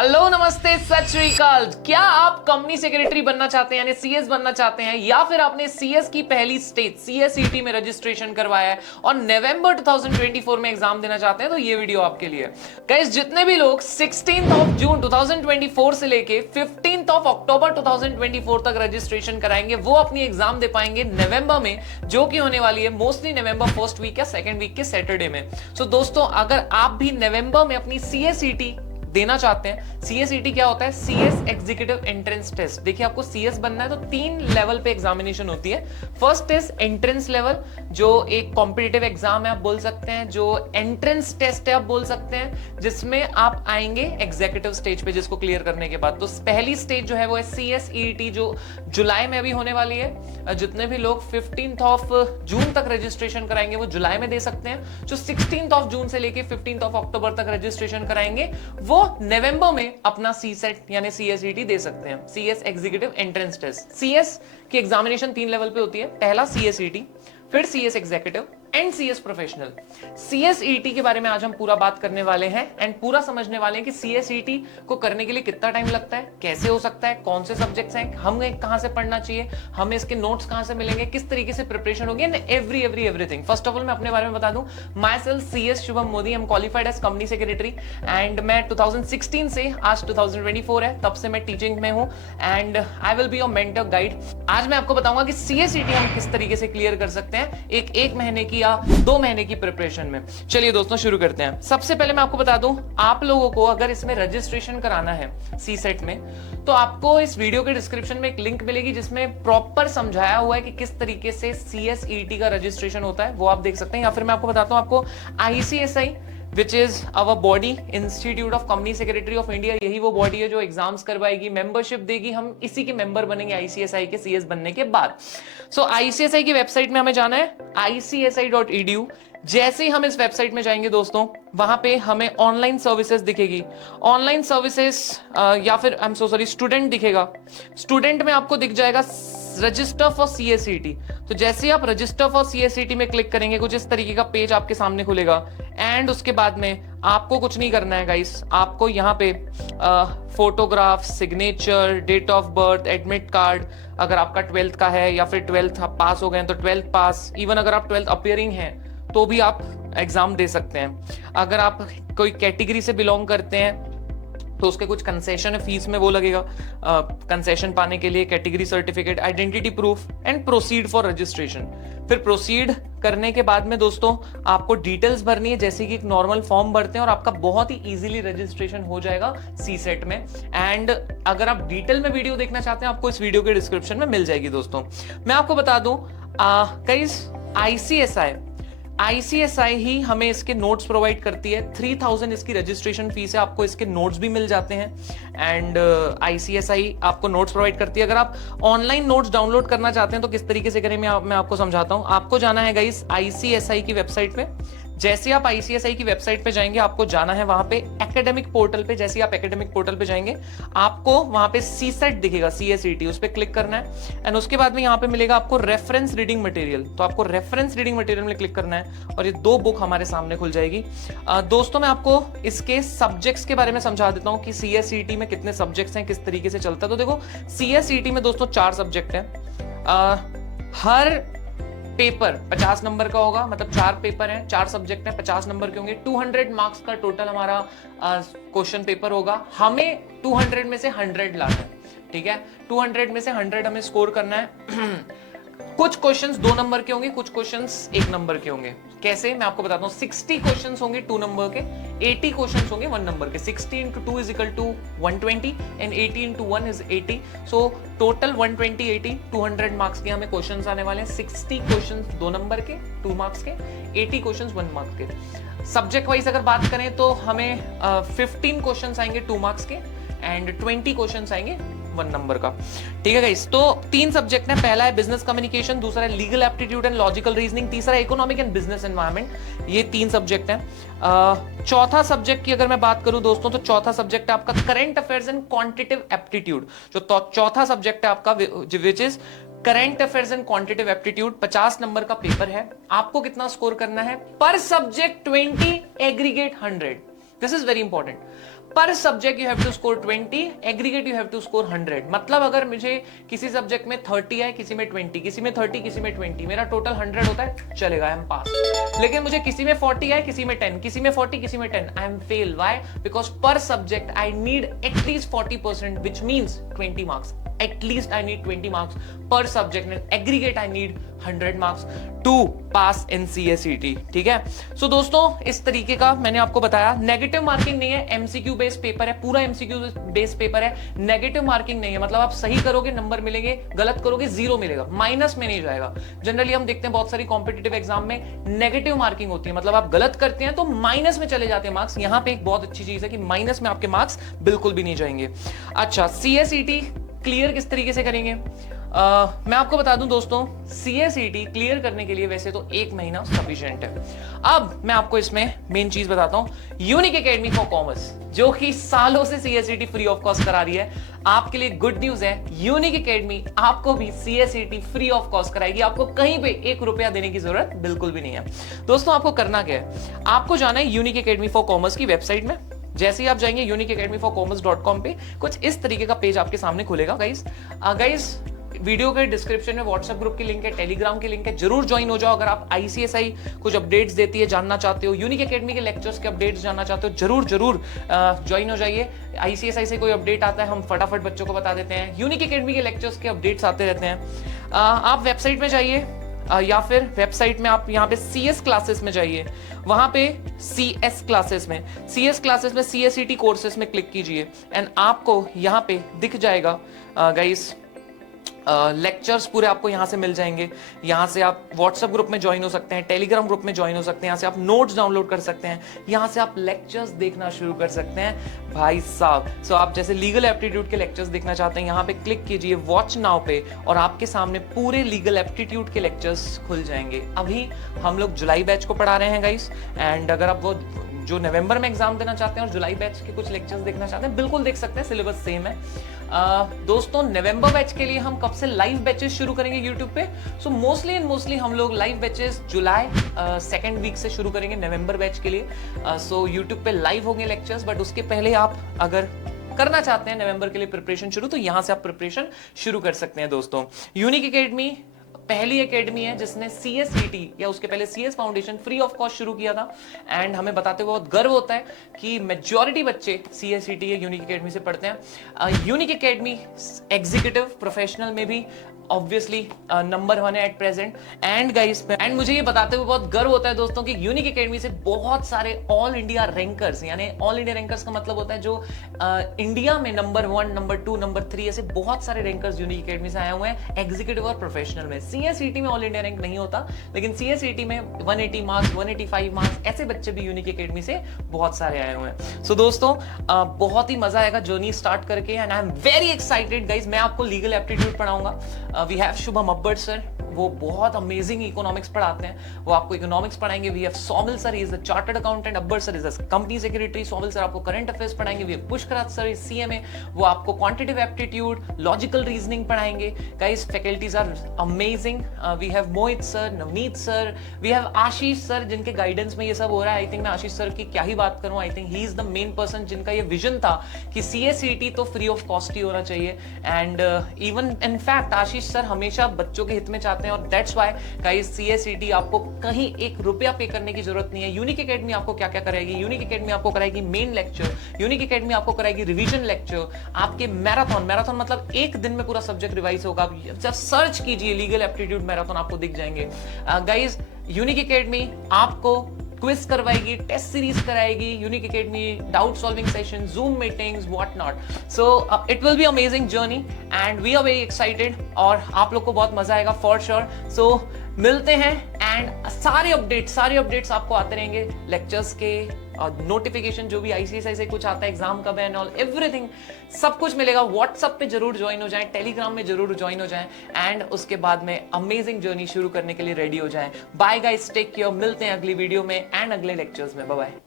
Hello नमस्ते सत श्री अकाल। क्या आप कंपनी सेक्रेटरी बनना चाहते हैं यानी सीएस बनना चाहते हैं, या फिर आपने सीएस की पहली स्टेज सीएसईटी में रजिस्ट्रेशन करवाया है और नवंबर 2024 में एग्जाम देना चाहते हैं, तो ये वीडियो आपके लिए। गाइस, जितने भी लोग 16 जून 2024 से लेके 15 अक्टूबर 2024 तक रजिस्ट्रेशन कराएंगे वो अपनी एग्जाम दे पाएंगे नवंबर में, जो कि होने वाली है मोस्टली नवंबर फर्स्ट वीक या सेकंड वीक के सैटरडे में। सो दोस्तों, अगर आप भी नवंबर में अपनी सीएसईटी देना चाहते हैं, सीएसईटी क्या होता है? CS executive entrance test. देखिए, आपको सीएस बनना है तो 3 लेवल पे एग्जामिनेशन होती है। फर्स्ट इज एंट्रेंस लेवल, जो एक कॉम्पिटिटिव एग्जाम है आप बोल सकते हैं, जो एंट्रेंस टेस्ट है आप बोल सकते हैं, जिसमें आप आएंगे एग्जीक्यूटिव स्टेज पे, जिसको क्लियर करने के बाद। तो पहली स्टेज जो है वो है सीएसईटी, जो जुलाई में भी होने वाली है। जितने भी लोग 15 जून तक रजिस्ट्रेशन कराएंगे वो जुलाई में दे सकते हैं। जो 16 जून से लेके 15 अक्टूबर तक रजिस्ट्रेशन कराएंगे वो नवंबर में अपना सीसेट यानी सीएसईटी दे सकते हैं, CS executive entrance test. CS की एग्जामिनेशन 3 लेवल पे होती है। पहला सीएसईटी, फिर CS executive and CS professional. CSET के बारे में आज हम पूरा बात करने वाले हैं एंड पूरा समझने वाले हैं कि सीएसईटी को करने के लिए कितना टाइम लगता है, कैसे हो सकता है, कौन से सब्जेक्ट्स हैं, हमें कहां से पढ़ना चाहिए, हमें इसके नोट्स कहां से मिलेंगे, किस तरीके से प्रिपरेशन होगी and everything. First of all मैं अपने बारे में बता दूं, myself CS Shubham Modi, am qualified as company secretary and मैं 2016 से आज 2024 है, तब से मैं टीचिंग में हूं and I will be your mentor guide. आज मैं आपको बताऊंगा कि सीएसईटी हम किस तरीके से क्लियर कर सकते हैं एक महीने की या 2 महीने की प्रिपरेशन में। चलिए दोस्तों, शुरू करते हैं। सबसे पहले मैं आपको बता दूं, आप लोगों को अगर इसमें रजिस्ट्रेशन कराना है सीसेट में, तो आपको इस वीडियो के डिस्क्रिप्शन में एक लिंक मिलेगी जिसमें प्रॉपर समझाया हुआ है कि किस तरीके से सीएसईटी का रजिस्ट्रेशन होता है, वो आप देख सकते हैं। या फिर मैं आपको बताता हूं, आपको ICSI which is our body, institute of company secretary of India, यही वो बॉडी है जो एग्जाम्स करवाएगी, मेंबरशिप देगी, हम इसी के मेंबर बनेंगे आईसीएसआई के सीएस बनने के बाद। सो आईसीएसआई की वेबसाइट में हमें जाना है icsi.edu। जैसे ही हम इस वेबसाइट में जाएंगे दोस्तों, वहां पे हमें ऑनलाइन सर्विसेज दिखेगी, ऑनलाइन सर्विसेज या फिर I am so sorry student दिखेगा। स्टूडेंट में आपको दिख जाएगा रजिस्टर फॉर सीएसईटी। तो जैसे ही आप रजिस्टर फॉर सीएसईटी में क्लिक करेंगे, कुछ इस तरीके का पेज आपके सामने खुलेगा एंड उसके बाद में आपको कुछ नहीं करना है गाइस। आपको यहाँ पे photograph, signature, date of birth, admit card, अगर आपका 12th का है या फिर 12th आप पास हो गए तो 12th पास, इवन अगर आप 12th अपियरिंग हैं तो भी आप एग्जाम दे सकते हैं। अगर आप कोई कैटेगरी से बिलोंग करते हैं तो उसके कुछ कंसेशन है, फीस में वो लगेगा। कंसेशन पाने के लिए category certificate, identity proof and proceed for registration. फिर प्रोसीड करने के बाद में दोस्तों आपको डिटेल्स भरनी है, जैसे कि एक नॉर्मल फॉर्म भरते हैं और आपका बहुत ही इजीली रजिस्ट्रेशन हो जाएगा सीसेट में। एंड अगर आप डिटेल में वीडियो देखना चाहते हैं, आपको इस वीडियो के डिस्क्रिप्शन में मिल जाएगी दोस्तों। मैं आपको बता दूं, आईसीएसआई ही हमें इसके नोट्स प्रोवाइड करती है। 3000 इसकी रजिस्ट्रेशन फीस है, आपको इसके नोट्स भी मिल जाते हैं एंड आईसीएसआई आपको नोट्स प्रोवाइड करती है। अगर आप ऑनलाइन नोट्स डाउनलोड करना चाहते हैं तो किस तरीके से करें मैं आपको समझाता हूं। आपको जाना है गाइस आईसीएसआई की वेबसाइट पे। जैसे आप आईसीएसआई की वेबसाइट पे जाएंगे, आपको जाना है वहां पे एकेडमिक पोर्टल पे। जैसे आप एकेडमिक पोर्टल पे जाएंगे, आपको वहां पे सीसेट दिखेगा, सीएसईटी, उस पर क्लिक करना है एंड उसके बाद में यहाँ पे मिलेगा आपको रेफरेंस रीडिंग मटेरियल। तो आपको रेफरेंस रीडिंग मटेरियल में क्लिक करना है और ये 2 बुक हमारे सामने खुल जाएगी। दोस्तों, मैं आपको इसके सब्जेक्ट्स के बारे में समझा देता हूँ कि सीएसईटी में कितने सब्जेक्ट्स हैं, किस तरीके से चलता है। तो देखो, सीएसईटी में दोस्तों 4 सब्जेक्ट हैं। हर पेपर 50 नंबर का होगा, मतलब 4 पेपर हैं, 4 सब्जेक्ट हैं, 50 नंबर के होंगे। 200 मार्क्स का टोटल हमारा क्वेश्चन पेपर होगा। हमें 200 में से 100 लाना है, ठीक है। 200 में से 100 हमें स्कोर करना है। कुछ क्वेश्चंस 2 नंबर के होंगे, कुछ क्वेश्चंस 1 नंबर के होंगे। कैसे, मैं आपको बताता हूँ। 60 क्वेश्चंस होंगे 2 नंबर के, 80 क्वेश्चंस होंगे 1 नंबर के। 60 into 2 is equal to 120 and 80 into 1 is 80। So total 120, 80, 200 marks के हमें क्वेश्चंस आने वाले हैं। 60 क्वेश्चंस 2 नंबर के 2 मार्क्स के, 80 क्वेश्चंस 1 मार्क्स के। सब्जेक्ट वाइज अगर बात करें तो हमें 15 क्वेश्चंस आएंगे 2 मार्क्स के एंड 20 क्वेश्चंस आएंगे 1 नंबर का, ठीक है गाइस। तो 3 सब्जेक्ट है। पहला है बिजनेस कम्युनिकेशन, दूसरा है legal aptitude and logical reasoning, तीसरा है इकोनॉमिक एंड बिजनेस एनवायरनमेंट। ये 3 सब्जेक्ट हैं। चौथा सब्जेक्ट की अगर मैं बात करूं दोस्तों, तो चौथा सब्जेक्ट है आपका current affairs and quantitative aptitude. जो चौथा सब्जेक्ट है आपका which is current affairs and quantitative aptitude. 50 number का पेपर है। आपको कितना स्कोर करना है? Per subject 20, aggregate 100। This is very important. Per subject you have to score 20, aggregate you have to score 100। मतलब अगर मुझे किसी सब्जेक्ट में 30 है, किसी में 20, किसी में 30, किसी में 20, मेरा टोटल 100 होता है, चलेगा, आई एम पास। लेकिन मुझे किसी में 40 है, किसी में 10, किसी में 40, किसी में 10, I am fail. Why? Because per subject I need at least 40%, which means 20 marks. At least I need 20 marks per subject, and aggregate I need 100 marks to pass in CSET। ठीक है, सो दोस्तों इस तरीके का मैंने आपको बताया। नेगेटिव मार्किंग नहीं है, एमसीक्यू बेस्ड पेपर है, पूरा एमसीक्यू बेस्ड पेपर है, नेगेटिव मार्किंग नहीं है। मतलब आप सही करोगे नंबर मिलेंगे, गलत करोगे जीरो मिलेगा, माइनस में नहीं जाएगा। जनरली हम देखते हैं बहुत सारी कॉम्पिटिटिव एग्जाम में नेगेटिव मार्किंग होती है, मतलब आप गलत करते हैं तो माइनस में चले जाते हैं मार्क्स। यहां पे एक बहुत अच्छी चीज है कि माइनस में आपके मार्क्स बिल्कुल भी नहीं जाएंगे। अच्छा, CSET क्लियर किस तरीके से करेंगे? मैं आपको बता दूं दोस्तों, CSET क्लियर करने के लिए वैसे तो 1 महीना सफिशिएंट है। अब मैं आपको इसमें मेन चीज बताता हूं, यूनिक एकेडमी फॉर कॉमर्स जो कि सालों से CSET फ्री ऑफ कॉस्ट करा रही है, आपके लिए गुड न्यूज है। यूनिक एकेडमी आपको भी CSET फ्री ऑफ कॉस्ट कराएगी, आपको कहीं पे 1 रुपया देने की जरूरत बिल्कुल भी नहीं है। दोस्तों आपको करना क्या है, आपको जाना है यूनिक एकेडमी फॉर कॉमर्स की वेबसाइट में। जैसे ही आप जाएंगे unicacademyforcommerce.com पे, कुछ इस तरीके का पेज आपके सामने खुलेगा। गाइस वीडियो के डिस्क्रिप्शन में व्हाट्सएप ग्रुप की लिंक है, टेलीग्राम की लिंक है, जरूर ज्वाइन हो जाओ। अगर आप ICSI कुछ अपडेट्स देती है जानना चाहते हो, यूनिक एकेडमी के लेक्चर्स के अपडेट्स जानना चाहते हो, जरूर जरूर ज्वाइन हो जाइए। ICSI से कोई अपडेट आता है हम फटाफट बच्चों को बता देते हैं, यूनिक एकेडमी के लेक्चर्स के अपडेट्स आते रहते हैं। आप वेबसाइट में जाइए, या फिर वेबसाइट में आप यहाँ पे CS क्लासेस में जाइए, वहां पे CS क्लासेस में CSET कोर्सेस में क्लिक कीजिए, एंड आपको यहाँ पे दिख जाएगा गाइस लेक्चर्स पूरे आपको यहां से मिल जाएंगे। यहां से आप व्हाट्सएप ग्रुप में ज्वाइन हो सकते हैं, टेलीग्राम ग्रुप में ज्वाइन हो सकते हैं, यहां से आप नोट्स डाउनलोड कर सकते हैं, यहां से आप लेक्चर्स देखना शुरू कर सकते हैं भाई साहब। सो आप जैसे लीगल एप्टीट्यूड के लेक्चर्स देखना चाहते हैं, यहां पे क्लिक कीजिए वॉच नाउ पे, और आपके सामने पूरे लीगल एप्टीट्यूड के लेक्चर्स खुल जाएंगे। अभी हम लोग जुलाई बैच को पढ़ा रहे हैं गाइस, एंड अगर आप वो जो नवंबर में एग्जाम देना चाहते हैं और जुलाई बैच के कुछ लेक्चर्स देखना चाहते हैं, बिल्कुल देख सकते हैं, सिलेबस सेम है। दोस्तों नवंबर बैच के लिए हम कब से लाइव बैचेस शुरू करेंगे यूट्यूब पे? सो मोस्टली हम लोग लाइव बैचेस जुलाई 2nd वीक से शुरू करेंगे नवंबर बैच के लिए। सो यूट्यूब पे लाइव होंगे लेक्चर्स, बट उसके पहले आप अगर करना चाहते हैं नवंबर के लिए प्रिपरेशन शुरू, तो यहां से आप प्रिपरेशन शुरू कर सकते हैं। दोस्तों यूनिक एकेडमी पहली एकेडमी है जिसने CSET या उसके पहले CS foundation free of cost शुरू किया था, एंड हमें बताते हुए बहुत गर्व होता है कि मेजॉरिटी बच्चे CSET या यूनिक एकेडमी से पढ़ते हैं। यूनिक एकेडमी एग्जीक्यूटिव प्रोफेशनल में भी ऑब्वियसली नंबर 1 है at present. And guys, and मुझे ये बताते हुए बहुत गर्व होता है दोस्तों कि यूनिक एकेडमी से बहुत सारे ऑल इंडिया रैंकर्स, यानी ऑल इंडिया रैंकर्स का मतलब होता है जो इंडिया में नंबर 1, नंबर 2, नंबर 3 ऐसे बहुत सारे रैंकर्स यूनिक एकेडमी से आए हुए हैं एग्जीक्यूटिव और प्रोफेशनल में। CSET में ऑल इंडिया रैंक नहीं होता, लेकिन CSET में 180 मार्क्स, 185 मार्क्स ऐसे बच्चे भी यूनिक एकेडमी से बहुत सारे आए हुए हैं। सो दोस्तों बहुत ही मजा आएगा जर्नी स्टार्ट करके, and I am very excited guys. मैं आपको लीगल एप्टीट्यूड पढ़ाऊंगा। वी हैव शुभम अब्बड़ सर, वो बहुत अमेजिंग इकोनॉमिक्स पढ़ाते हैं, वो आपको इकोनॉमिक्स पढ़ाएंगे। We have Somil sir, he is the chartered accountant. Abbad sir is the company secretary. Somil sir आपको करंट अफेयर्स पढ़ाएंगे। We have Pushkaraj sir, is CMA, वो आपको क्वांटिटेटिव एप्टीट्यूड, लॉजिकल रीजनिंग पढ़ाएंगे। Guys faculties are amazing. We have Mohit sir, Navneet sir, we have Ashish sir, जिनके guidance में ये सब हो रहा है। आई थिंक मैं आशीष सर की क्या ही बात करूं, I think he is the main person जिनका ये विजन था कि CSET तो फ्री ऑफ कॉस्ट ही होना चाहिए। And even in fact Ashish sir हमेशा बच्चों के हित में चाहते हैं, और दैट्स व्हाई गाइस CSET आपको कहीं 1 रुपया पे करने की जरूरत नहीं है। यूनिक एकेडमी आपको क्या क्या कराएगी? यूनिक एकेडमी आपको कराएगी मेन लेक्चर, यूनिक एकेडमी आपको कराएगी रिवीजन लेक्चर, आपके मैराथन मतलब 1 दिन में पूरा सब्जेक्ट रिवाइज होगा। आप जब सर्च कीजिए लीगल एप्टीट्यूड मैराथन आपको दिख जाएंगे। गाइस यूनिक एकेडमी आपको क्विज करवाएगी, टेस्ट सीरीज कराएगी, Unique Academy doubt solving session, Zoom meetings, what not. So it will be amazing journey and we are very excited, और आप लोग को बहुत मजा आएगा फॉर श्योर। सो मिलते हैं, एंड सारे अपडेट्स आपको आते रहेंगे, लेक्चर्स के नोटिफिकेशन जो भी ICSI से कुछ आता है, एग्जाम कब है एंड ऑल एवरीथिंग सब कुछ मिलेगा। व्हाट्सएप पे जरूर ज्वाइन हो जाएं, टेलीग्राम में जरूर ज्वाइन हो जाएं, एंड उसके बाद में अमेजिंग जर्नी शुरू करने के लिए रेडी हो जाएं। बाय गाइस, टेक केयर, मिलते हैं अगली वीडियो में एंड अगले लेक्चर्स में। Bye bye.